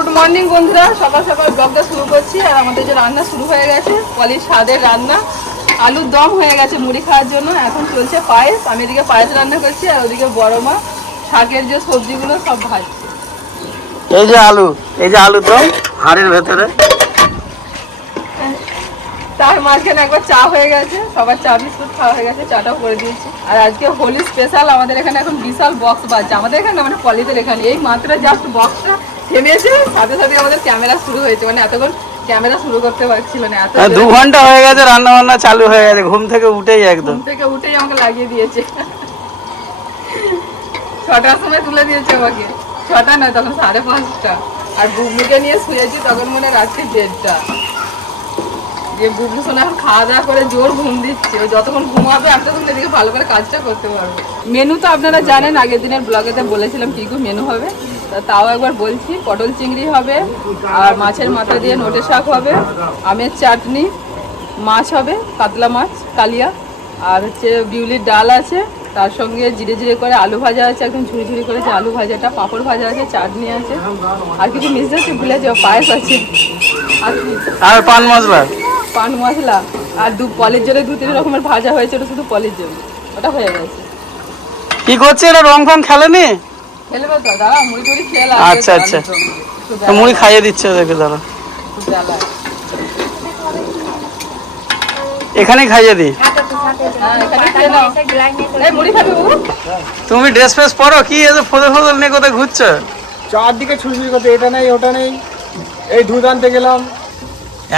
Good morning বন্ধুরা। সকাল সকাল ব্লগটা শুরু করছি। আর আমাদের যে রান্না শুরু হয়ে গেছে পলির স্বাদের রান্না। আলুর দম হয়ে গেছে মুড়ি খাওয়ার জন্য। এখন চলছে পায়েস। আমি এদিকে পায়েস রান্না করছি আর ওদিকে বড় মা শাকের যে সবজিগুলো সব ভাজছে এই যে আলু এই যে আলু তো হাড়ের ভেতরে। তার মাঝখানে একবার চা হয়ে গেছে। সবার চা বিস্কুট খাওয়া হয়ে গেছে চাটাও করে দিয়েছি। আর আজকে হোলি স্পেশাল আমাদের এখানে এখন বিশাল বক্স বাজছে। আমাদের এখানে মানে পলিদের এখানে। এই মাত্র জাস্ট বক্সটা থেমেছে সাথে সাথে আমাদের ক্যামেরা শুরু হয়েছে। মানে এতক্ষণ ক্যামেরা শুরু করতে পারছিল না এত দু ঘণ্টা হয়ে গেছে রান্না বান্না চালু হয়ে গেছে ঘুম থেকে উঠেই একদম। ঘুম থেকে উঠেই আমাকে লাগিয়ে দিয়েছে। ছটার সময় তুলে দিয়েছে আমাকে। ছটা নয় তখন সাড়ে পাঁচটা। আর বুবলুকে নিয়ে শুয়েছি তখন মনে রাত্রি দেড়টা। যে বুবলু শোনা এখন খাওয়া দাওয়া করে জোর ঘুম দিচ্ছে ও যতক্ষণ ঘুমাবে আমি তখন এদিকে ভালো করে কাজটা করতে পারব। মেনু তো আপনারা জানেন আগের দিনের ব্লগেতে বলেছিলাম কী কী মেনু হবে। তা তাও একবার বলছি পটল চিংড়ি হবে আর মাছের মাথা দিয়ে নোটে শাক হবে আমের চাটনি মাছ হবে কাতলা মাছ কালিয়া আর হচ্ছে বিউলির ডাল আছে তার সঙ্গে জিরে জিরে করে আলু ভাজা আছে একদম ঝুড়ি ঝুড়ি করে যে আলু ভাজাটা পাঁপড় ভাজা আছে চাটনি আছে। আর কিছু মিস যাচ্ছে ভুলে যাও পায়েস আছে। আর পান মশলা? পান মশলা আর দু পলের জন্য দু তিন রকমের ভাজা হয়েছে ওটা শুধু পলের জন্য। ওটা হয়ে গেছে। কি করছে এটা রং ফং খেলেনি? খেলবে তো দাদা মুড়ি টুড়ি খেলা আচ্ছা, আচ্ছা। তো মুড়ি খাইয়ে দিচ্ছে ওদেরকে দাদা। এখানেই খাইয়ে দিই হ্যাঁ, মুড়ি খাবি বাবু? তুমি ড্রেস ফ্রেস পরো? কি এসে ফদল ফদল নিয়ে কোথায় ঘুরছো? চারদিকে ছুটছুটি করতে এটা নেই ওটা নেই। এই দুধ আনতে গেলাম।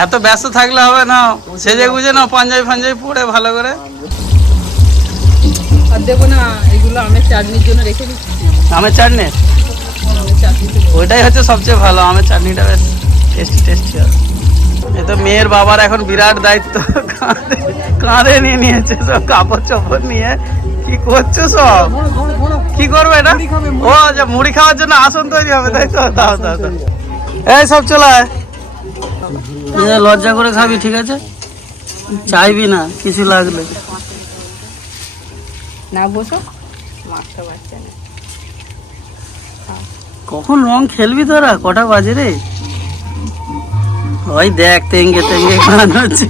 এত ব্যস্ত থাকলে হবে না সেজে গুজে না পাঞ্জাবি ফাঞ্জাবি পরে ভালো করে। আর দেবো না এগুলো আমের চাটনির জন্য রেখে দিচ্ছি। আমের চাটনি? ওইটাই হচ্ছে সবচেয়ে ভালো আমের চাটনিটা বেশ টেস্টি টেস্টি হবে এ তো মেয়ের বাবার এখন বিরাট দায়িত্ব। কাঁধে নিয়ে নিয়েছে সব কাপড় চোপড় নিয়ে। কি করছ সব? কি করবে এটা? ও আচ্ছা মুড়ি খাওয়ার জন্য আসন তৈরি হবে তাই তো? দাও দাও এই সব চলে আয়। লজ্জা করে খাবি ঠিক আছে? চাইবি না কিছু লাগলে। না বসো। মাছটা বাচ্চা নেই কখন রং খেলবি তোরা? কটা বাজে রে? ওই দেখ তেঙ্গে তেঙ্গে গান হচ্ছে।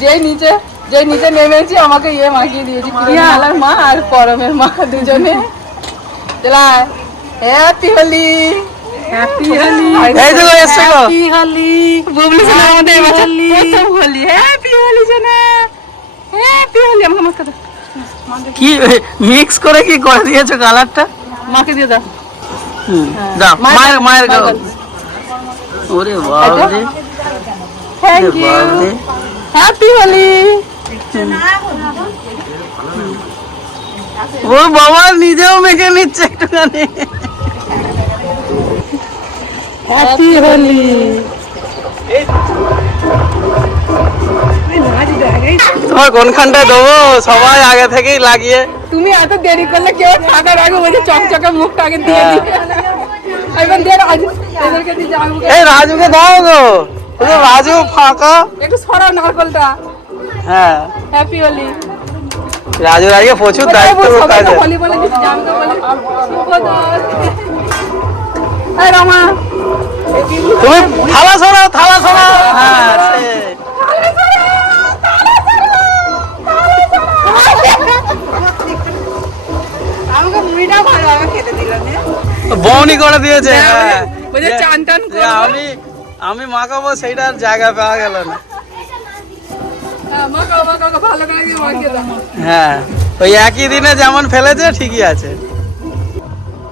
যেই নিচে যেই নিচে নেমেছি আমাকে ইয়ে মাখিয়ে দিয়েছি প্রিয়ালার মা আর পরমের মা দুজনে। চলা হ্যাপি হোলি হ্যাপি হোলি এই দেখো এসছে গো। হোলি বুবলি সোনা আমাদের এবছর প্রথম হোলি হ্যাপি হোলি সোনা হ্যাপি হোলি আমাকে মাস্কা দাও কি মিক্স করে কি করে দিয়েছ কালারটা মাকে দিয়ে দাও। দাও। মায়ের মায়ের গাও ওরে বাবা রে থ্যাংক ইউ হ্যাপি হোলি ও বাবা নিজেও মেখে নিচ্ছে একটুখানি। হ্যাপি হোলি তোমার কোনখানটা দেবো সবাই আগে থেকেই লাগিয়ে তুমি এত দেরি করলে কেউ থাকার আগে বলছে চকচকে মুখটা আগে দিয়ে এই রাজুকে দাও গো রাজু ফাঁকা একটু সরাও নারকলটা হ্যাঁ হ্যাপি হোলি রাজুর আগে প্রচুর দায়িত্ব কাজে। এই রমা তুমি থালা সরাও থালা সরাও হ্যাঁ সেই। আমাকে মুড়িটা ভালো আমাকে খেতে দিল না বউনি করে দিয়েছে হ্যাঁ আমি আমি মাখাবো সেইটার জায়গা পাওয়া গেল না। হ্যাঁ। হ্যাঁ ওই একই দিনে যেমন ফেলেছে ঠিকই আছে।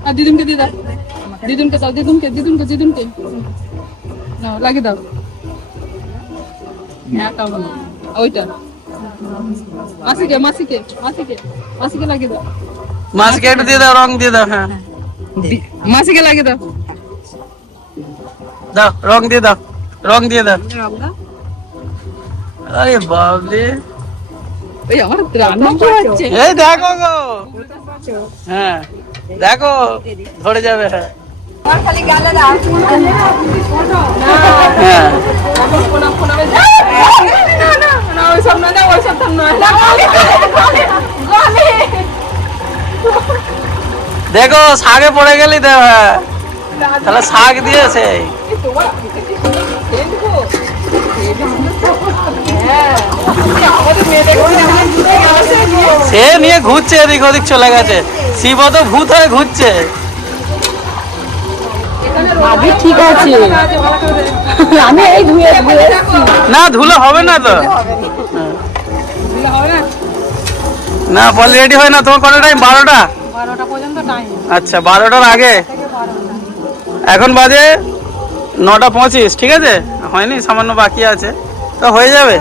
আর দিদুনকে দিয়ে দাও। দিদুনকে দাও দিদুনকে দিদুনকে দিদুনকে নাও লাগিয়ে দাও হ্যাঁ কাউ না ওইটা মাসিকে মাসিকে মাসিকে মাসিকে লাগিয়ে দাও মাছকে একটু দিয়ে দাও রং দিয়ে দাও হ্যাঁ মাসিকে লাগিয়ে দাও দাও রং দিয়ে দাও রং দিয়ে দাও আরে বাবরে ওই আমার রান্না কি হচ্ছে এই দেখো গো হ্যাঁ দেখো ধরে যাবে হ্যাঁ দেখো, শাকে পড়ে গেলি দেব হ্যাঁ। তাহলে শাক দিয়েছে সে নিয়ে ঘুরছে এদিক ওদিক চলে গেছে। শিব তো ভূত হয়ে ঘুরছে। আগে ঠিক আছে। আমি এই ধুয়ে ধুয়ে না ধুলো হবে না তো। না বল রেডি হয় না? তোমার কটা টাইম বারোটা? বারোটা পর্যন্ত টাইম আচ্ছা বারোটার আগে। এখন বাজে নটা পঁচিশ ঠিক আছে? হয়নি সামান্য বাকি আছে। তো হয়ে যাবে।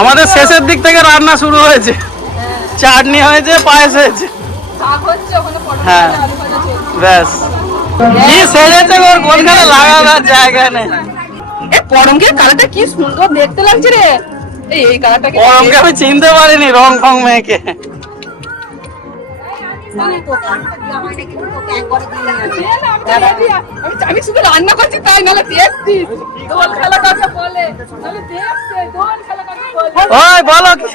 আমাদের শেষের দিক থেকে রান্না শুরু হয়েছে। চাটনি হয়েছে পায়েস হয়েছে। হ্যাঁ। ব্যাস। কি সেজেছে ওর কোনখানে লাগাবার জায়গা নেই। এ পরমকে কালারটা কি সুন্দর দেখতে লাগছে রে। এই এই কালারটা আমি চিনতে পারিনি রং ফং মেয়েকে। আমি শুধু রান্না করছি তাই নাহলে দেখছিস। দোল খেলা কাকে বলে। নাহলে দেখছে দোল খেলা বলে ওই বলো কি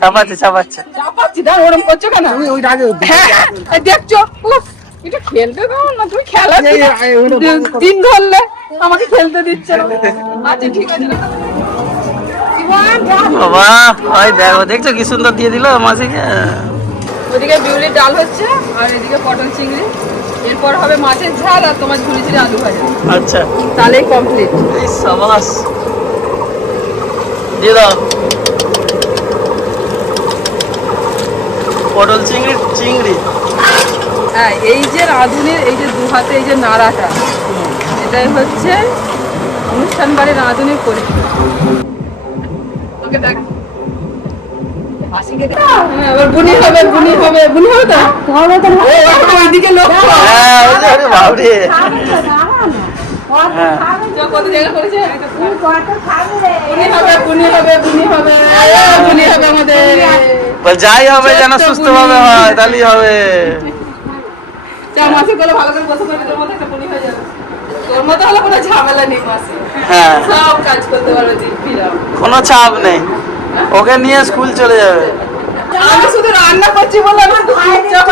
চাপাচ্ছে চাপাচ্ছে। চাপাচ্ছি দাঁড়া ওরম করছ কেন? ওই আগে হ্যাঁ দেখছ? উফ এটা খেলতে দাও না তুমি খেলা দিন ধরলে আমাকে খেলতে দিচ্ছে না। আচ্ছা ঠিক আছে। বাবা ওই দেখো দেখছ কি সুন্দর দিয়ে দিল মাসিকে? ওদিকে বিউলির ডাল হচ্ছে আর এদিকে পটল চিংড়ি। এরপর হবে মাছের ঝাল আর তোমার ঝুলি ঝুলি আলু ভাজা। আচ্ছা। তাহলেই কমপ্লিট এই সাবাস। দিয়ে দাও। পটল চিংড়ি চিংড়ি। হ্যাঁ এই যে রাঁধুনির এই যে দু হাতে এই যে নাড়াটা এটাই হচ্ছে অনুষ্ঠান বাড়ির রাঁধুনির পরিচয় ওকে দেখ। যাই হবে যেন সুস্থ ভাবে হয় তাহলেই হবে। চা মাছের গলা ভালো করে বসে করবি তোর মতো একটা বুনি হয়ে যাবে। তোর মতো হলে কোনো ঝামেলা নেই মাসে। হ্যাঁ। সব কাজ করতে পারবে কোনো চাপ নেই। ওকে নিয়ে স্কুল চলে যাবে। আমি শুধু রান্না করছি বলে আমি শুধু চুপচাপ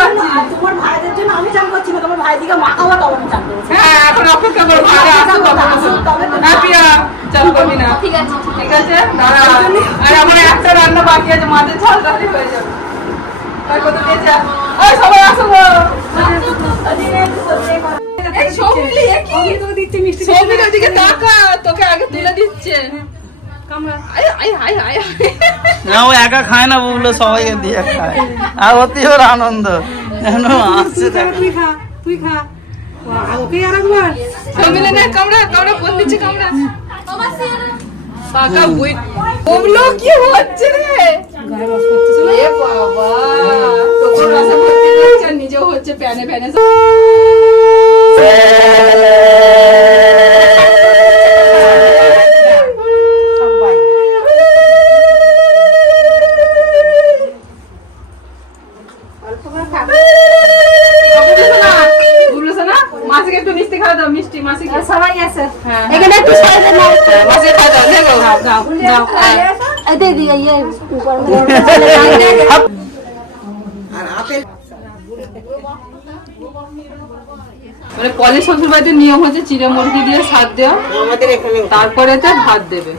তোমার ভাইদের জন্য আমি চান করছি না তোমার ভাইদিকে মাখাবো চান হ্যাঁ এখন অপেক্ষা করো ভাইরা তখন আসুক। হ্যাঁ পিয়া চল করবি না ঠিক আছে ঠিক আছে। দাঁড়া আর আমার একটা রান্না বাকি আছে মাছের ঝাল তাহলে হয়ে যাবে। আর কত দিয়েছে ওই সবাই আসো গো। এই সৌমিলি, এ কি? সৌমিলি ওদিকে তাকা, তোকে আগে তুলে দিচ্ছে। না ও একা খায় না বুবলো সবাইকে দিয়ে খায়। আর অতি ওর আনন্দ। যেন আসছে দেখো। সৌমিলি নে, কামড়া, কামড়া, দিচ্ছে কামড়া। পাকা বুই। ওগুলো কি হচ্ছে রে? এ বাবা, আর নিজেও হচ্ছে প্যানে প্যানে। মানে পলি শ্বশুর বাড়িতে নিয়ম হচ্ছে চিড়ে মুরগি দিয়ে সাত দেওয়া তারপরে তো ভাত দেবে।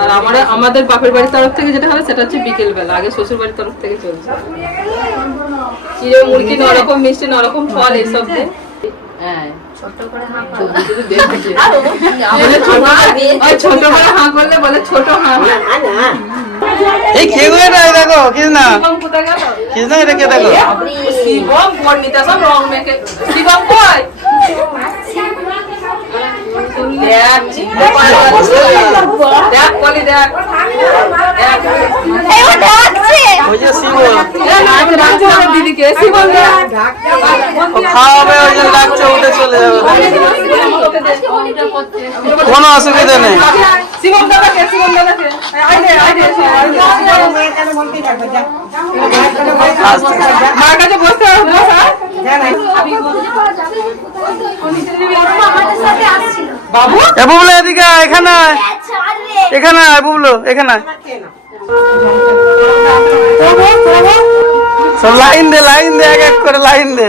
আর আমরা আমাদের বাপের বাড়ির তরফ থেকে যেটা হবে সেটা হচ্ছে বিকেল বেলা আগে শ্বশুর বাড়ির তরফ থেকে চলছে। চিড়ে মুরগি নরকম মিষ্টি নরকম ফল এইসব দিয়ে। হ্যাঁ। ছোট করে- হাঁ করলে বলে ছোট হাঁ এই দেখো কৃষ্ণা শিবম কোথায় গেল? এটা কে দেখো? শিবম সব রং মেখে। শিবম কই? দেখ চিনতে দেখ দেখ। দেখ ওই যে শিব রাজ রাজ আমার দিদিকে শিবম ও খাওয়াবে ওই জন্য ডাকছে উঠে চলে যাবে কোনো অসুবিধা নেই শিবম দাদাকে শিবম দাদাকে আই দে মার কাছে বসতে বস বাবু এ বুবলো এদিকে এখানে আয়। এখানে আয় বুবলো এখানে। সব লাইন দে লাইন দে এক এক করে লাইন দে।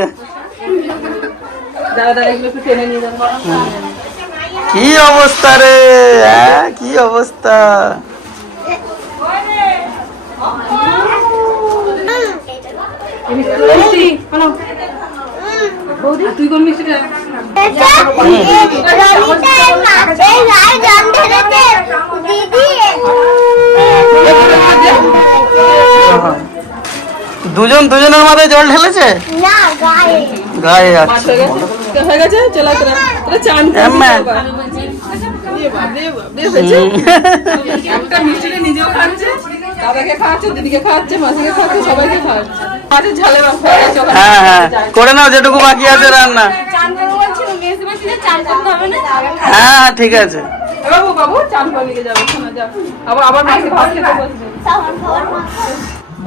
কি অবস্থা রে? হ্যাঁ কি অবস্থা? মিষ্টি তুই কোন মিষ্টিটা দুজন দুজনের মাথায় জল ঢেলেছে গায়ে যাচ্ছে হয়ে গেছে তো হয়ে গেছে চলো তোরা তোরা চান নিজেও খাচ্ছে দাদাকে খাওয়াচ্ছে দিদিকে খাওয়াচ্ছে মাসিকে খাওয়াচ্ছে সবাইকে খাওয়াচ্ছে। মাছের ঝালে ভাত হয়ে হ্যাঁ হ্যাঁ। করে নাও যেটুকু বাকি আছে রান্না। হ্যাঁ হ্যাঁ ঠিক আছে। বাবু বাবু চান করে যাবে শোনা যাও। আবার আবার মাসি ভাত খেতে বসবে।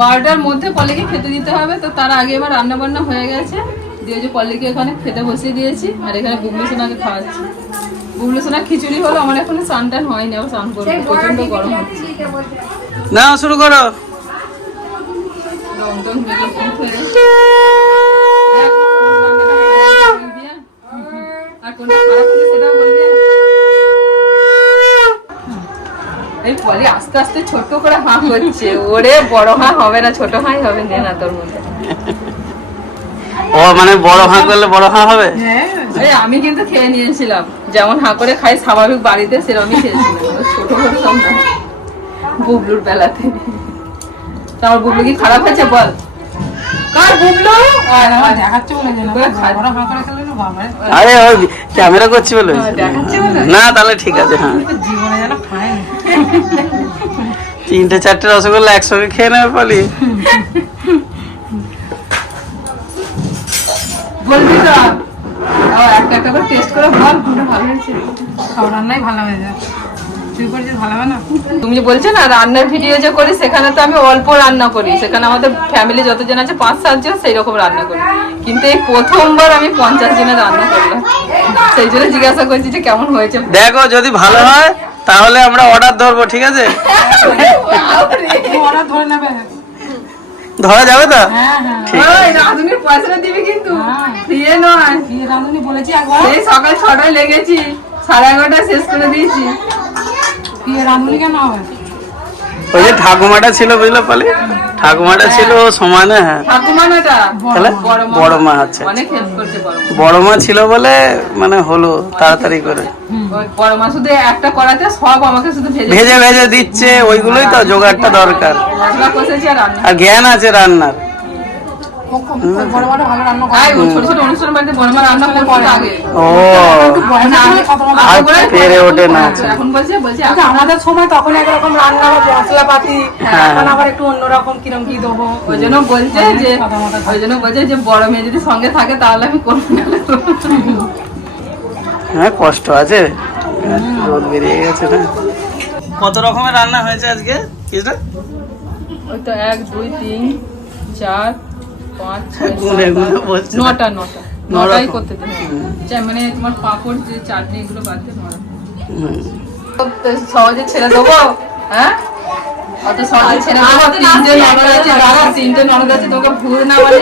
বারোটার মধ্যে পলিকে খেতে দিতে হবে তো তার আগে এবার রান্না বান্না হয়ে গেছে। দিয়ে যে পলিকে এখানে খেতে বসিয়ে দিয়েছি আর এখানে বুবলু সোনাকে খাওয়াচ্ছি। বুবলু সোনা খিচুড়ি হলো আমার এখনও স্নান টান হয়নি আবার স্নান করব প্রচণ্ড গরম হচ্ছে। না শুরু করো। হয়ে আস্তে আস্তে ছোট করে হাঁ করছে। ওরে বড় হাঁ হবে না ছোট হাঁই হবে নে না তোর মধ্যে। ও মানে বড় হাঁ করলে বড় হাঁ হবে? এই আমি কিন্তু খেয়ে নিয়েছিলাম। যেমন হাঁ করে খাই স্বাভাবিক বাড়িতে সেরকমই খেয়েছিলাম। ছোট না বুবলুর বেলাতে। তো আমার বুবলু কি খারাপ হয়েছে বল। কার বুবলু? আরে ওই ক্যামেরা করছি বলে? না তাহলে ঠিক আছে হ্যাঁ। তিনটে চারটে রসগোল্লা একসঙ্গে খেয়ে নেবে পালি? বলবি তো। একটা একটা করে টেস্ট করে বল কোনটা ভালো হয়েছে। সব রান্নাই ভালো হয়ে যায়। তুমি যে বলছো না রান্নার ভিডিও যে করি সেখানে তো আমি অল্প রান্না করি। সেখানে আমাদের ফ্যামিলি যতজন আছে পাঁচ সাতজন সেই রকম রান্না করি। কিন্তু এই প্রথমবার আমি পঞ্চাশ জনের রান্না করলাম। সেই জন্য জিজ্ঞাসা করছি যে কেমন হয়েছে। দেখো যদি ভালো হয় তাহলে আমরা অর্ডার ধরবো ঠিক আছে? ধরে নেবে। ধরা যাবে তো? হ্যাঁ হ্যাঁ। রাঁধুনির পয়সাটা দিবি কিন্তু। ফ্রিয়ে নয়। রাঁধুনি বলেছি একবার? সেই সকাল ছটায় লেগেছি সাড়ে এগারোটায় শেষ করে দিয়েছি। ওই যে ঠাকুমাটা ছিল বুঝলে পালি? ঠাকুমাটা ছিল ও সমানে হ্যাঁ। তাহলে বড় মা করছে বড় মা। ছিল বলে মানে হলো তাড়াতাড়ি করে। বড় মা শুধু একটা করাতে সব আমাকে শুধু ভেজে ভেজে দিচ্ছে ওইগুলোই তো জোগাড়টা দরকার। আর জ্ঞান আছে রান্নার। আমাদের সময় তখন একরকম রান্না বা মশলাপাতি হ্যাঁ। এখন আবার একটু অন্যরকম কিরম কি দেবো? ওই জন্য বলছে যে ওই জন্য বলছে যে বড় মেয়ে যদি সঙ্গে থাকে তাহলে আমি করব হ্যাঁ কষ্ট আছে। রোদ বেরিয়ে গেছে না। কত রকমের রান্না হয়েছে আজকে? কিছুটা ওই তো এক দুই তিন চার পাঁচ গুনে গুনে বলছে। নটা নটা। নটাই করতে দেবে মানে তোমার পাঁপড় যে চাটনি এগুলো বাদ দিয়ে নটা সহজে ছেড়ে দেবো? হ্যাঁ? অত সহজে ছেড়ে দেবো? তিনটে ননদ আছে দাদা তিনটে ননদ আছে তোকে ভুল না বলে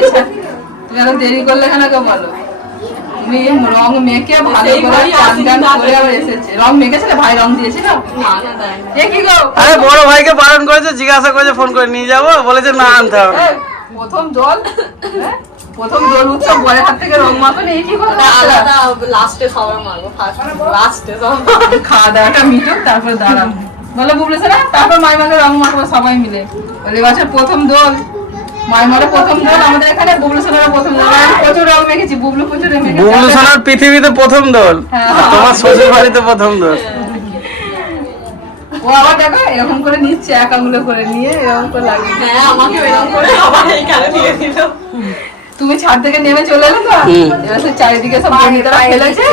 তুমি এত দেরি করলে কেন কেউ বলো? তুমি রং মেখে ভালো করে চান টান করে আবার এসেছে। রং মেখেছিলে? ভাই রং দিয়েছিল? কি আরে বড় ভাইকে বারণ করেছে জিজ্ঞাসা করেছে ফোন করে নিয়ে যাব। বলেছে না আনতে হবে। প্রথম দোল হ্যাঁ? প্রথম দোল উৎসব বড় হাত থেকে রং মাখো এই কি কথা আলাদা লাস্টে সবার মারবো ফার্স্ট লাস্টে সবার খাওয়া দাওয়াটা মিটুক তারপর দাঁড়াম বলো বুবলেছে না তারপর মাইমাকে রং মাখবো সবাই মিলে। বলে এবছর প্রথম দোল মাইমারে প্রথম দোল আমাদের এখানে বুবলু সোনারা প্রথম দোল আমি প্রচুর রং মেখেছি বুবলু প্রচুর মেখেছি। বুবলু সোনার পৃথিবীতে প্রথম দোল। হ্যাঁ। তোমার শ্বশুর বাড়িতে প্রথম দোল। ও আবার দেখো এরকম করে নিচ্ছে এক আঙুলে করে নিয়ে এরকম করে লাগিয়ে হ্যাঁ আমাকে এরকম করে আবার এইখানে দিয়ে দিল। তুমি ছাদ থেকে নেমে চলে এলে তো? এবার সে চারিদিকে সব বন্ধুরা ফেলেছে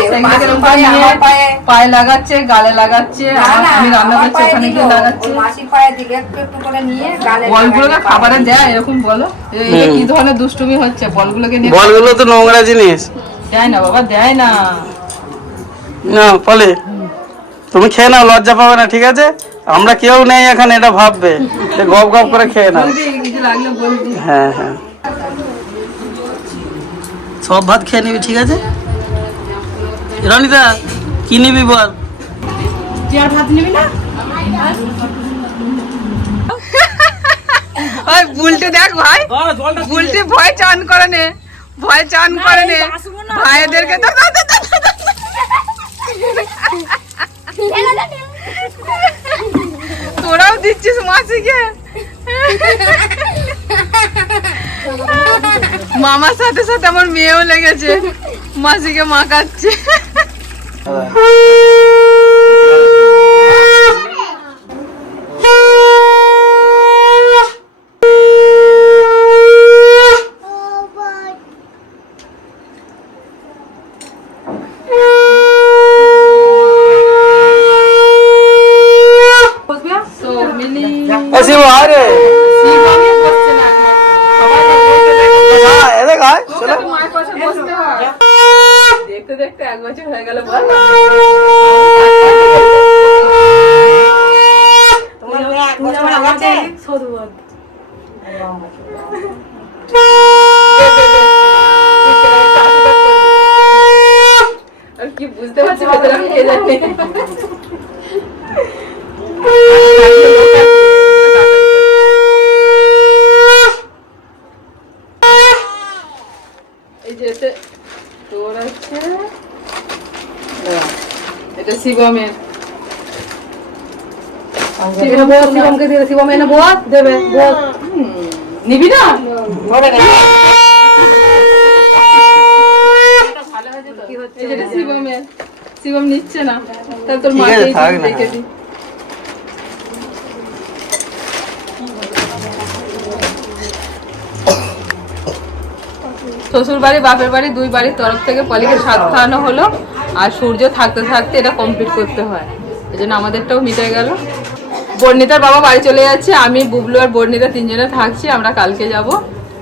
পায়ে লাগাচ্ছে গালে লাগাচ্ছে আর আমি রান্না করছি ওখানে গিয়ে লাগাচ্ছে। মাসির পায়ের দিকে একটু একটু করে নিয়ে গালে বলগুলোকে খাবারে দেয় এরকম বলো। এ- এটা কি ধরনের দুষ্টুমি হচ্ছে? বলগুলোকে নিয়ে বলগুলো তো নোংরা জিনিস। দেয় না বাবা দেয় না। না বলে। তুমি খেয়ে নাও লজ্জা পাবে না ঠিক আছে? আমরা কেউ নেই এখানে এটা ভাববে। যে গপ গপ করে খেয়ে নাও। হ্যাঁ হ্যাঁ। সব ভাত খেয়ে নিবি ঠিক আছে? রনিতা কি নিবি বল? আর ভাত নিবি না? ওই বুলটে দেখ ভাই বুলটি ভয় চান করে নে ভয় চান করে নে। ভাইদেরকে তো তোরাও দিচ্ছিস মাসিকে? মামার সাথে সাথে আমার মেয়েও লেগেছে। মাসিকে মাকাচ্ছে তো মিলি শিব আরে শিবানী বসছে না একমাত্র। সবাই তো বলতে দেখো, এদিকে আয় চলো তোকে মায়ের পাশে হয়। দেখতে দেখতে এক বছর হয়ে গেল বল। কি বুঝতে পারছি কে জানি এই যে এতে তোর আছে এটা শিবমের শিবমকে দিয়ে শিবম এনে বস দেবে বস নিবি না? শিবমের। শিবম নিচ্ছে না। তাহলে তোর না। দেখে দি শ্বশুর বাড়ি, বাপের বাড়ি, দুই বাড়ির তরফ থেকে পলিকে স্বাদ খাওয়ানো হলো। আর সূর্য থাকতে থাকতে এটা কমপ্লিট করতে হয়। এই জন্য আমাদেরটাও মিটে গেল। বর্ণিতার বাবা বাড়ি চলে যাচ্ছে। আমি, বুবলু আর বর্ণিতা তিনজনে থাকছি। আমরা কালকে যাব।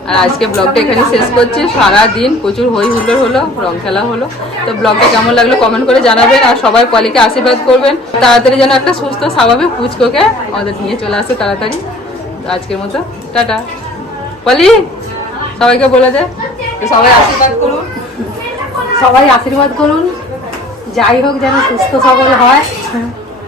আর আজকে ব্লগটা এখানে শেষ করছি। সারা দিন প্রচুর হই হুল্লোড় হলো, রং খেলা হলো। তো ব্লগটা কেমন লাগল কমেন্ট করে জানাবেন। আর সবাই পলিকে আশীর্বাদ করবেন। তাড়াতাড়ি যেন একটা সুস্থ, স্বাভাবিক পুচকোকে আমাদের নিয়ে চলে আসে তাড়াতাড়ি। তো আজকের মতো, টাটা। পলি! সবাইকে বলে দে সবাই আশীর্বাদ করুন। সবাই আশীর্বাদ করুন। যাই হোক যেন সুস্থ সবল হয়।